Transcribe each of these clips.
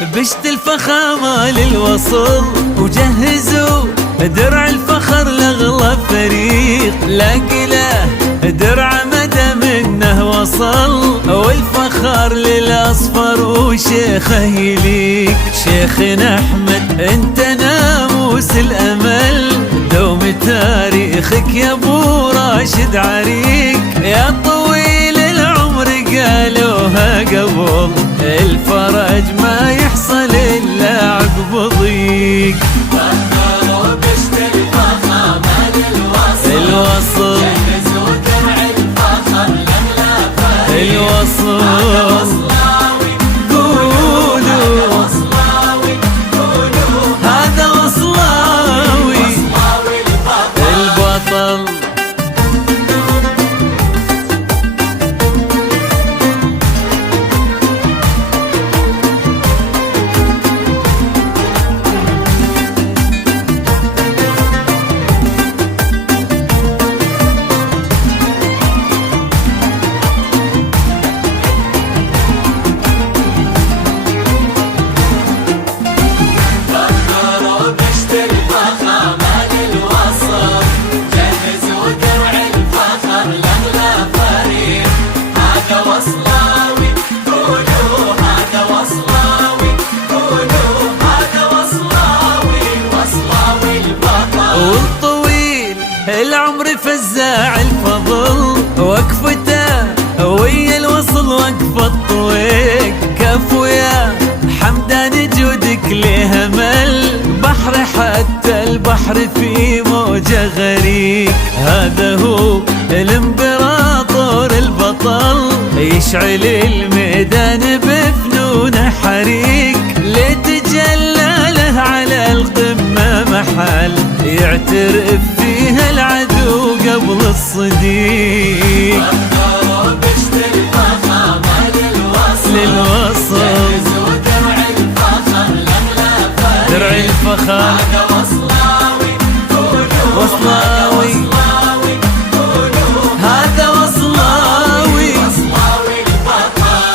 بشت الفخامة للوصل، وجهزوا درع الفخر لأغلى فريق. لاقي له درع مدى منه وصل، والفخر للأصفر وشيخه يليق. شيخنا أحمد انت ناموس الأمل، دوم تاريخك يا ابو راشد عريق. يا طويل العمر قالوها قبل، الفرج ما يحصل الا عقب ضيق. فكروا بشت الفخامة للوصل، جهزوا درع الفخر لأغلى فريق. الوصل هذا وصلاوي البطل. والطويل العمر فزاع الفضل، وقفته ويا الوصل وقفة الطويق. كفو يا حمدان جودك ليه مل، بحر حتى البحر في موجه غريق. هذا هو الامبراطور البطل، يشعل الميدان بفنون حريق. ليتجلى له على القمة محل، يعترف فيها العدو قبل الصديق. فكروا بشت الفخامة للوصل، جهزوا درع الفخر لأغلى فريق. درع الفخر هذا وصلاوي وصلاوي هذا وصلاوي البطل.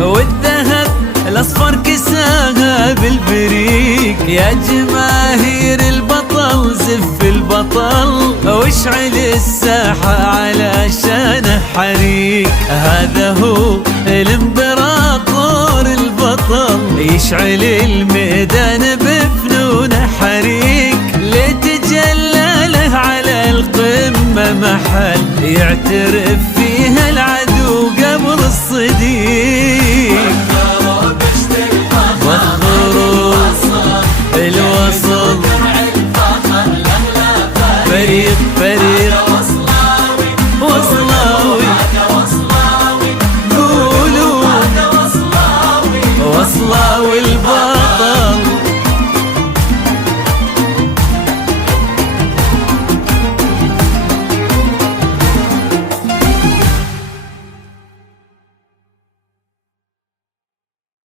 والذهب الأصفر كساها بالبريق. يا جماهير البطل زف البطل، واشعل الساحة علشانه حريق. هذا هو الامبراطور البطل، يشعل الميدان بفنون حريق. ليتجلى له على القمة محل، يعترف